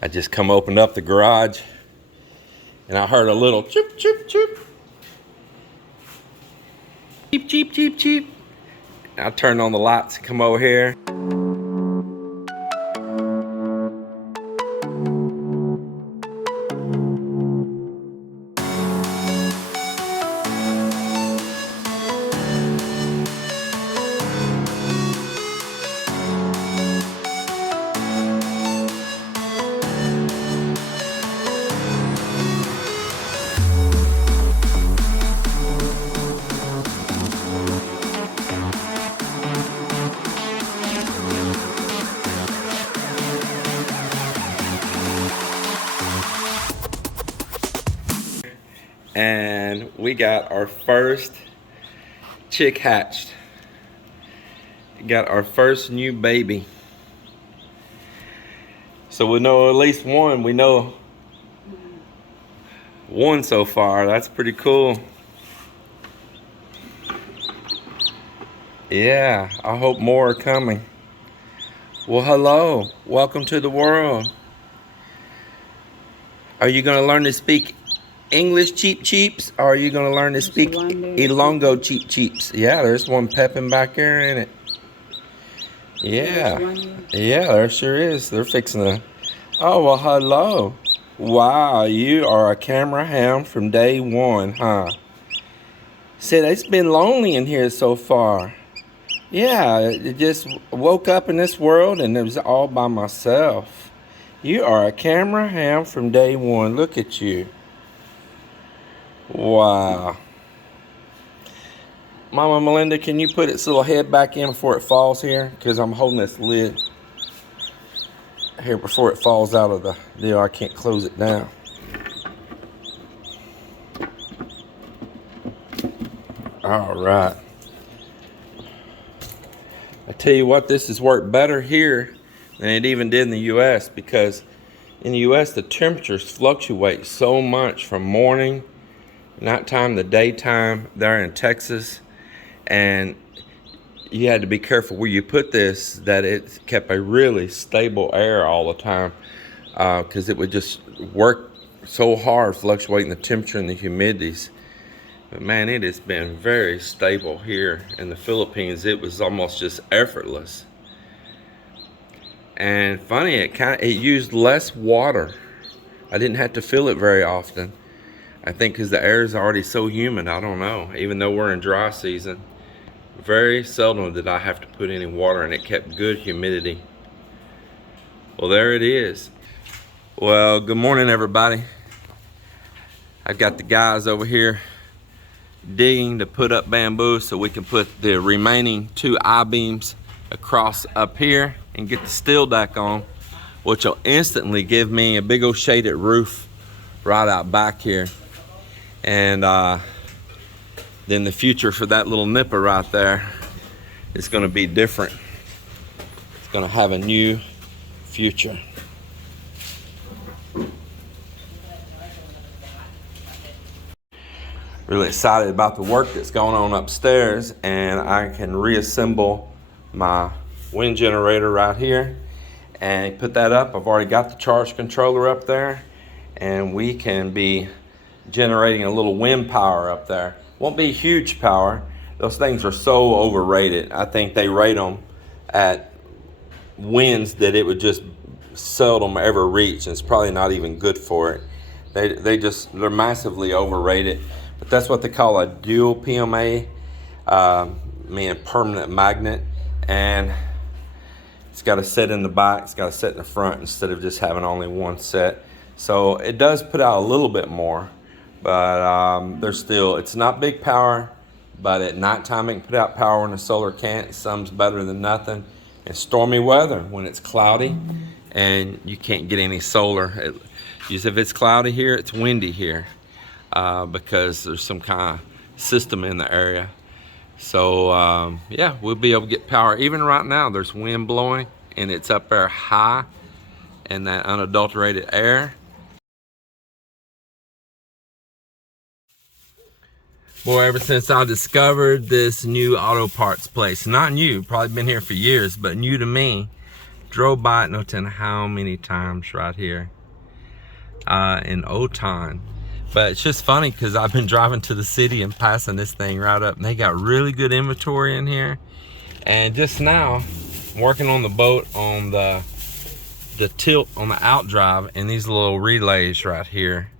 I just come opened up the garage and I heard a little chirp, chirp, chirp. Cheep, cheep, cheep, cheep. I turned on the lights and come over here. And we got our first chick hatched. Got our first new baby. So we know at least one. We know one so far. That's pretty cool. Yeah, I hope more are coming. Well, hello. Welcome to the world. Are you going to learn to speak English cheap cheeps, or are you going to learn to speak Ilongo cheap cheeps? Yeah, there's one pepping back there, ain't it? Yeah. Yeah, there sure is. They're fixing to... Oh, well, hello. Wow, you are a camera hound from day one, huh? Said it's been lonely in here so far. Yeah, it just woke up in this world and it was all by myself. You are a camera hound from day one. Look at you. Wow. Mama Melinda, can you put its little head back in before it falls here? Because I'm holding this lid here before it falls out of the deal. I can't close it down. All right. I tell you what, this has worked better here than it even did in the U.S. because in the U.S. the temperatures fluctuate so much from morning, nighttime to daytime there in Texas, and you had to be careful where you put this, that it kept a really stable air all the time, because it would just work so hard fluctuating the temperature and the humidities. But man, it has been very stable here in the Philippines. It was almost just effortless. And funny, it used less water. I didn't have to fill it very often. I think because the air is already so humid, I don't know. Even though we're in dry season, very seldom did I have to put any water, and it kept good humidity. Well, there it is. Well, good morning, everybody. I've got the guys over here digging to put up bamboo so we can put the remaining 2 I-beams across up here and get the steel deck on, which will instantly give me a big old shaded roof right out back here. And then the future for that little nipper right there is going to be different. It's going to have a new future. Really excited about the work that's going on upstairs, and I can reassemble my wind generator right here and put that up. I've already got the charge controller up there, and we can be generating a little wind power up there. Won't be huge power. Those things are so overrated. I think they rate them at winds that it would just seldom ever reach, and it's probably not even good for it. They're massively overrated. But that's what they call a dual PMA, meaning permanent magnet, and it's got a set in the back, it's got a set in the front instead of just having only one set. So it does put out a little bit more, but it's not big power, but at nighttime it can put out power when the solar can't. Some's better than nothing. And stormy weather, when it's cloudy and you can't get any solar. If it's cloudy here, it's windy here, because there's some kind of system in the area. So yeah, we'll be able to get power. Even right now there's wind blowing and it's up there high in that unadulterated air. Boy, ever since I discovered this new auto parts place, not new, probably been here for years, but new to me, drove by it no telling how many times right here in Oton. But it's just funny because I've been driving to the city and passing this thing right up, and they got really good inventory in here. And just now, I'm working on the boat on the tilt on the outdrive, and these little relays right here,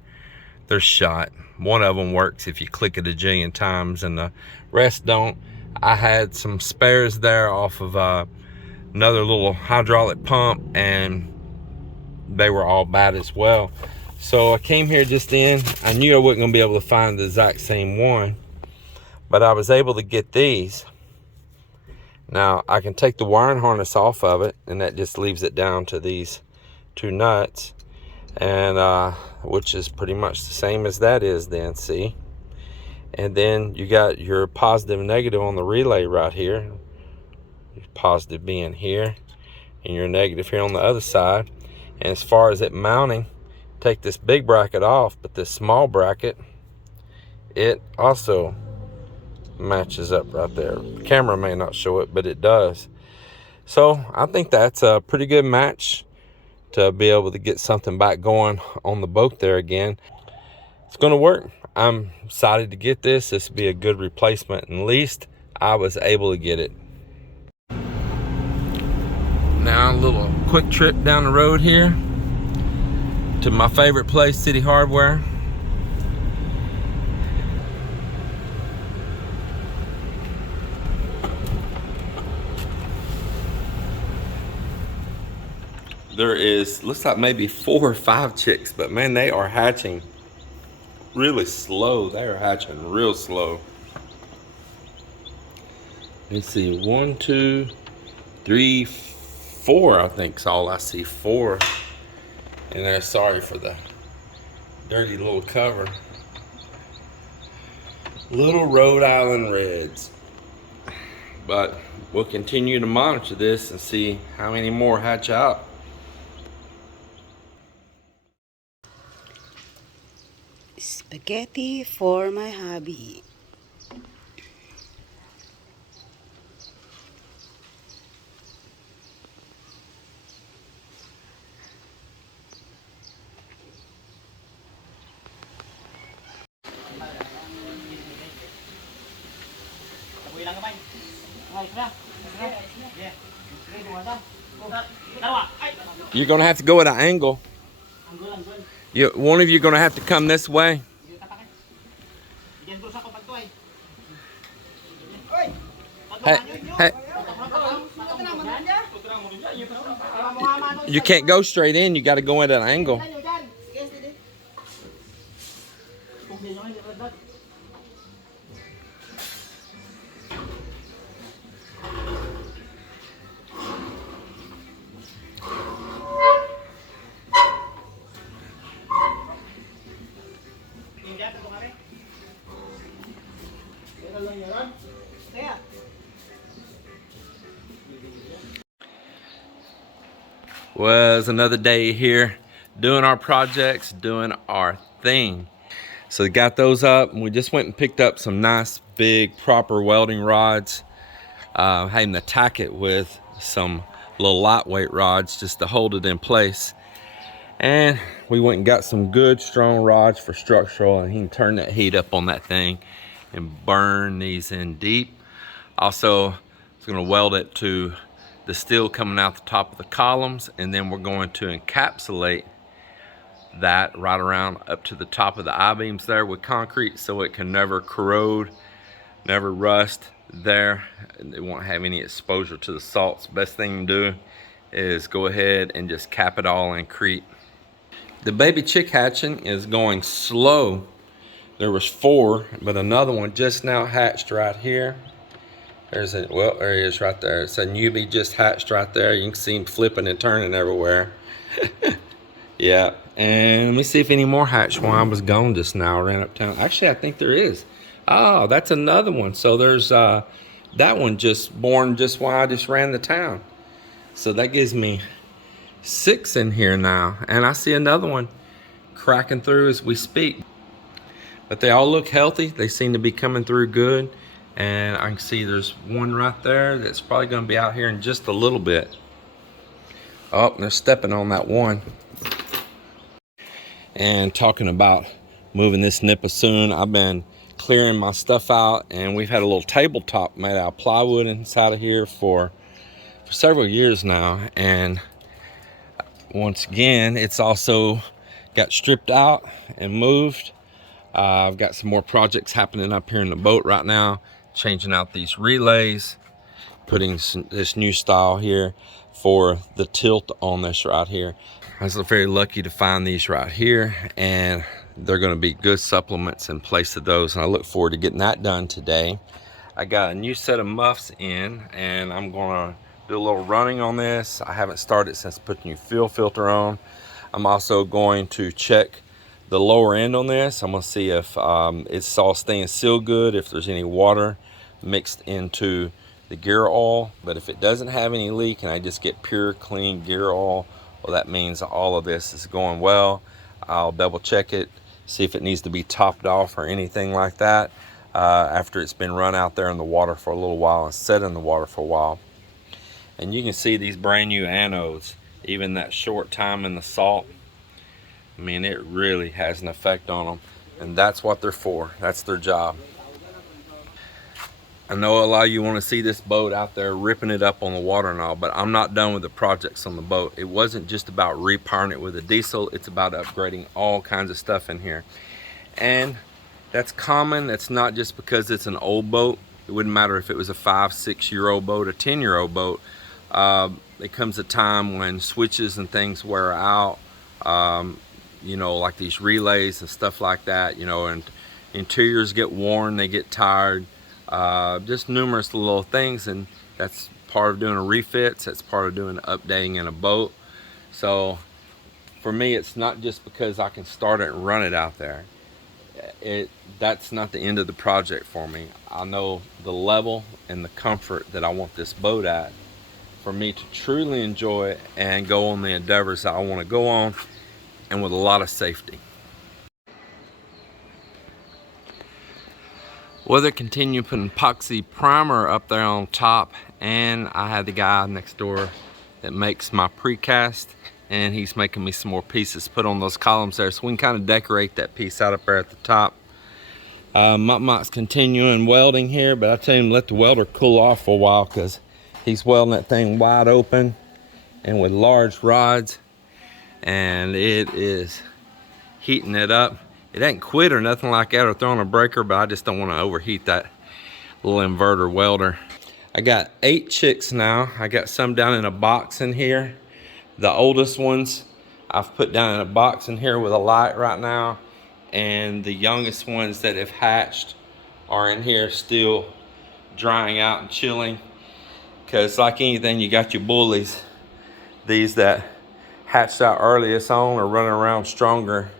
they're shot. One of them works if you click it a jillion times, and the rest don't. I had some spares there off of another little hydraulic pump, and they were all bad as well. So I came here just then. I knew I wasn't gonna be able to find the exact same one, but I was able to get these. Now I can take the wiring harness off of it, and that just leaves it down to these two nuts, and which is pretty much the same as that is then, see? And then you got your positive and negative on the relay right here. Your positive being here, and your negative here on the other side. And as far as it mounting, take this big bracket off, but this small bracket, it also matches up right there. The camera may not show it, but it does. So I think that's a pretty good match to be able to get something back going on the boat there again. It's going to work. I'm excited to get this. This will be a good replacement, and at least I was able to get it. Now a little quick trip down the road here to my favorite place, City Hardware. There is, looks like maybe 4 or 5 chicks, but man, they are hatching really slow. They are hatching real slow. Let's see, 1, 2, 3, 4, I think is all I see. 4 in there. Sorry for the dirty little cover. Little Rhode Island Reds. But we'll continue to monitor this and see how many more hatch out. Spaghetti for my hubby. You're gonna have to go at an angle. One of you gonna have to come this way. Hey, hey. You can't go straight in. You got to go at an angle. Was another day here doing our projects, doing our thing. So we got those up, and we just went and picked up some nice big proper welding rods, having to tack it with some little lightweight rods just to hold it in place. And we went and got some good strong rods for structural, and he can turn that heat up on that thing and burn these in deep. Also, it's going to weld it to the steel coming out the top of the columns, and then we're going to encapsulate that right around up to the top of the I-beams there with concrete, so it can never corrode, never rust there. It won't have any exposure to the salts. Best thing to do is go ahead and just cap it all in crete. The baby chick hatching is going slow. There was 4, but another one just now hatched right here. There's a, well, there he is right there. It's a newbie just hatched right there. You can see him flipping and turning everywhere. Yeah, and let me see if any more hatched while I was gone just now. I ran uptown. Actually, I think there is. Oh, that's another one. So there's that one just born just while I just ran the town. So that gives me 6 in here now. And I see another one cracking through as we speak. But they all look healthy. They seem to be coming through good. And I can see there's one right there that's probably going to be out here in just a little bit. Oh, they're stepping on that one. And talking about moving this nipper soon, I've been clearing my stuff out, and we've had a little tabletop made out of plywood inside of here for several years now. And once again, it's also got stripped out and moved. I've got some more projects happening up here in the boat right now, changing out these relays, putting this new style here for the tilt on this right here. I was very lucky to find these right here, and they're going to be good supplements in place of those, and I look forward to getting that done today. I got a new set of muffs in, and I'm going to do a little running on this. I haven't started since putting the new fuel filter on. I'm also going to check the lower end on this. I'm going to see if it's all staying sealed good, if there's any water mixed into the gear oil. But if it doesn't have any leak and I just get pure clean gear oil, well, that means all of this is going well. I'll double check it, see if it needs to be topped off or anything like that after it's been run out there in the water for a little while and set in the water for a while. And you can see these brand new anodes, even that short time in the salt, I mean, it really has an effect on them, and that's what they're for. That's their job. I know a lot of you want to see this boat out there ripping it up on the water and all, but I'm not done with the projects on the boat. It wasn't just about repowering it with a diesel. It's about upgrading all kinds of stuff in here. And that's common. That's not just because it's an old boat. It wouldn't matter if it was a 5-6-year-old boat, a 10-year-old boat. It comes a time when switches and things wear out, you know, like these relays and stuff like that, you know, and interiors get worn, they get tired, just numerous little things. And that's part of doing a refits. That's part of doing updating in a boat. So for me, it's not just because I can start it and run it out there. That's not the end of the project for me. I know the level and the comfort that I want this boat at for me to truly enjoy it and go on the endeavors that I want to go on, and with a lot of safety. Well, they continue putting epoxy primer up there on top, and I had the guy next door that makes my precast, and he's making me some more pieces to put on those columns there so we can kind of decorate that piece out up there at the top. Mop's continuing welding here, but I tell him let the welder cool off for a while because he's welding that thing wide open and with large rods, and it is heating it up. It ain't quit or nothing like that or throwing a breaker, but I just don't want to overheat that little inverter welder. I got 8 chicks now. I got some down in a box in here. The oldest ones I've put down in a box in here with a light right now, and the youngest ones that have hatched are in here still drying out and chilling, because like anything, you got your bullies. These that hatched out earliest on are running around stronger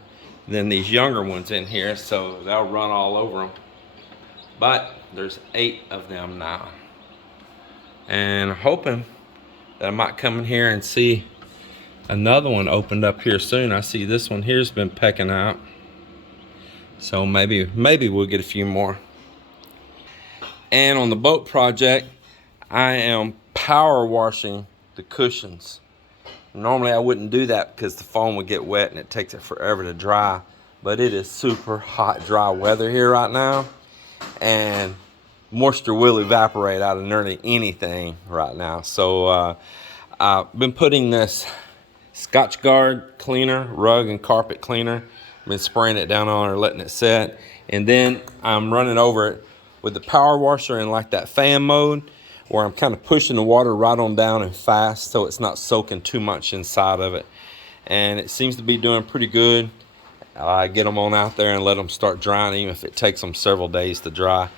than these younger ones in here, so they'll run all over them. But there's 8 of them now, and I'm hoping that I might come in here and see another one opened up here soon. I see this one here's been pecking out, so maybe we'll get a few more. And on the boat project, I am power washing the cushions. Normally I wouldn't do that because the foam would get wet and it takes it forever to dry, but it is super hot, dry weather here right now, and moisture will evaporate out of nearly anything right now. So I've been putting this Scotch Guard cleaner, rug and carpet cleaner, I've been spraying it down on or letting it set, and then I'm running over it with the power washer in like that fan mode, where I'm kind of pushing the water right on down and fast so it's not soaking too much inside of it. And it seems to be doing pretty good. I get them on out there and let them start drying, even if it takes them several days to dry.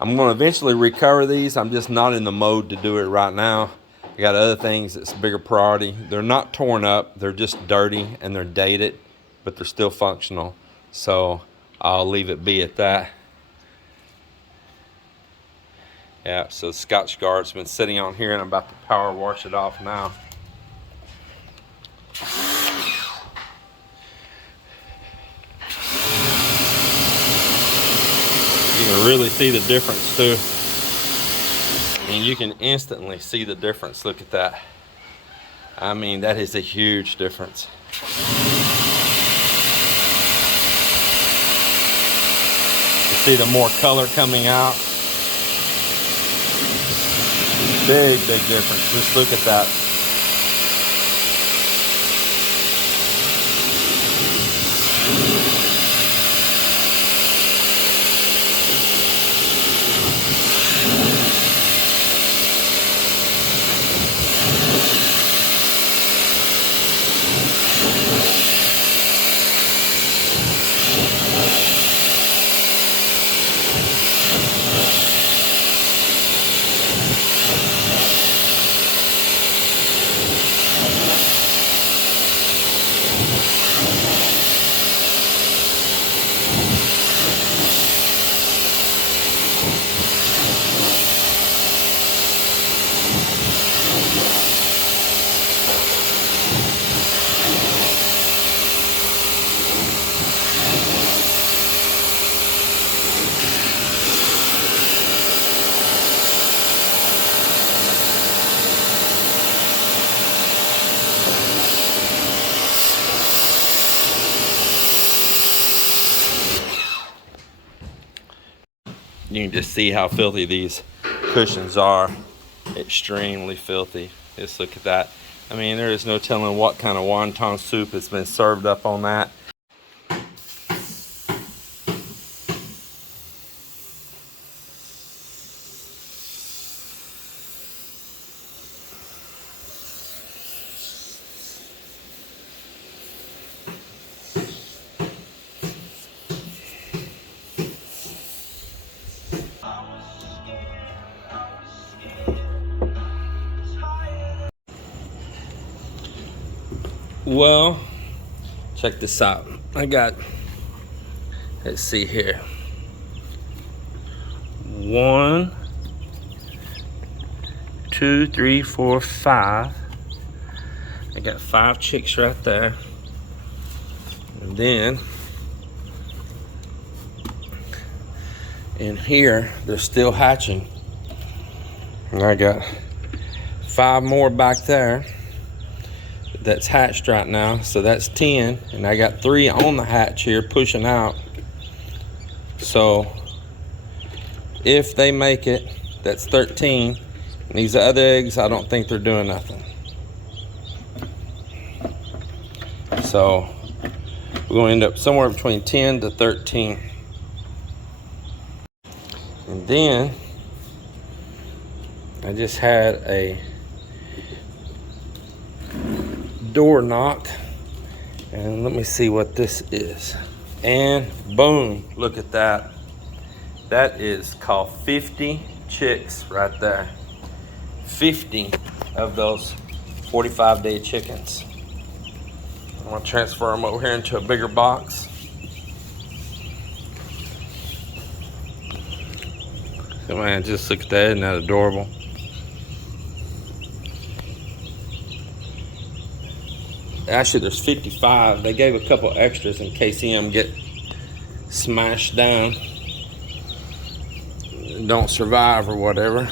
I'm going to eventually recover these. I'm just not in the mode to do it right now. I got other things that's a bigger priority. They're not torn up, they're just dirty and they're dated, but they're still functional. So I'll leave it be at that. Yeah, so the Scotch Guard's been sitting on here and I'm about to power wash it off now. You can really see the difference too. And you can instantly see the difference. Look at that. I mean, that is a huge difference. You see the more color coming out. Big difference. Just look at that. You can just see how filthy these cushions are. Extremely filthy. Just look at that. I mean, there is no telling what kind of wonton soup has been served up on that. Well, check this out. I got, let's see here. 1, 2, 3, 4, 5. I got 5 chicks right there. And then in here, they're still hatching. And I got 5 more back there that's hatched right now, so that's 10, and I got 3 on the hatch here pushing out. So if they make it, that's 13. And these other eggs, I don't think they're doing nothing. So we're going to end up somewhere between 10 to 13. And then I just had a door knock, and let me see what this is. And boom, look at that. That is called 50 chicks right there. 50 of those 45-day chickens. I'm gonna transfer them over here into a bigger box. So man, just look at that, isn't that adorable? Actually, there's 55. They gave a couple extras in case them get smashed down, don't survive or whatever.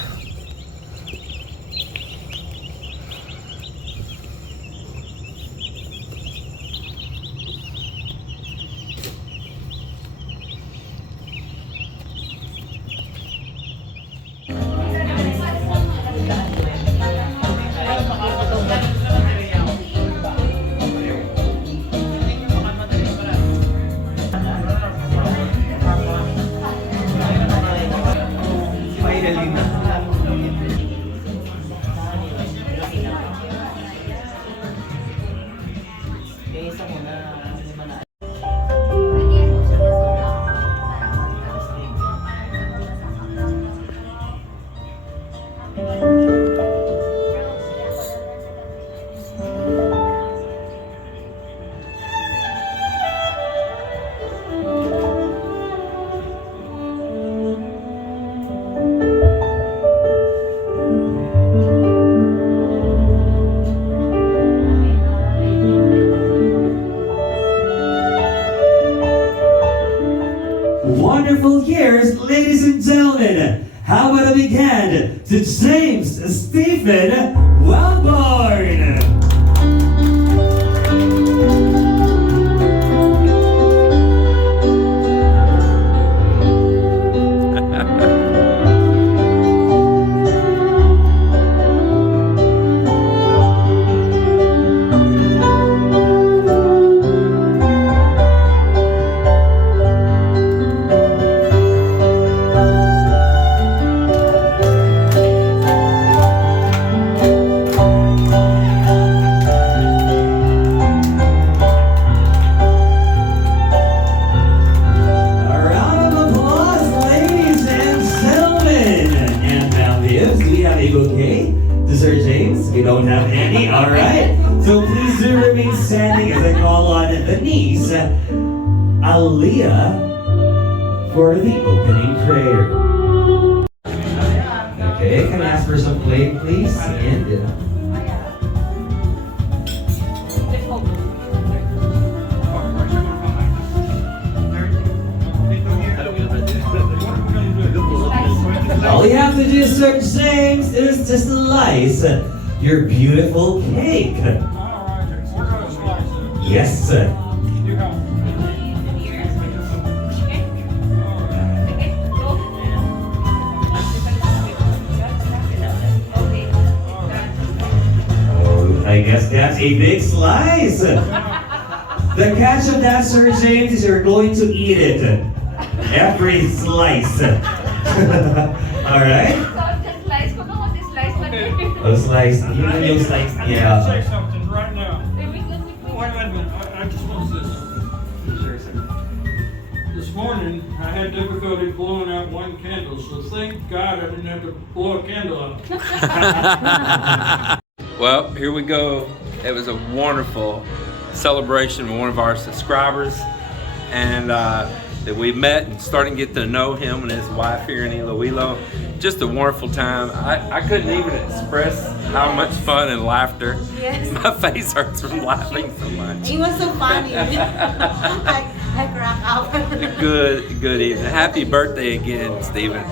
Wonderful years, ladies and gentlemen. How about a big hand to James Stephen Wellborn? call on the niece, Aliyah, for the opening prayer. Okay, can I ask for some plate, please? And all you have to do, Sir James, is to slice your beautiful cake. Yes, sir. Oh, I guess that's a big slice. The catch of that, Sir James, is you're going to eat it. Every slice. Alright? Just slice ko no, this slice lang. Oh, slice. Yung slice. I Yeah. need to say something right now. Wait. Wait a minute. I just want to say something. This morning, I had difficulty blowing out one candle, so thank God I didn't have to blow a candle out. Well, here we go. It was a wonderful celebration with one of our subscribers, and that we met and starting to get to know him and his wife here in Iloilo. Just a wonderful time. I couldn't even express how much fun and laughter. Yes. My face hurts from laughing so much. It was so funny. I crack up. Good evening. Happy birthday again, Stephen.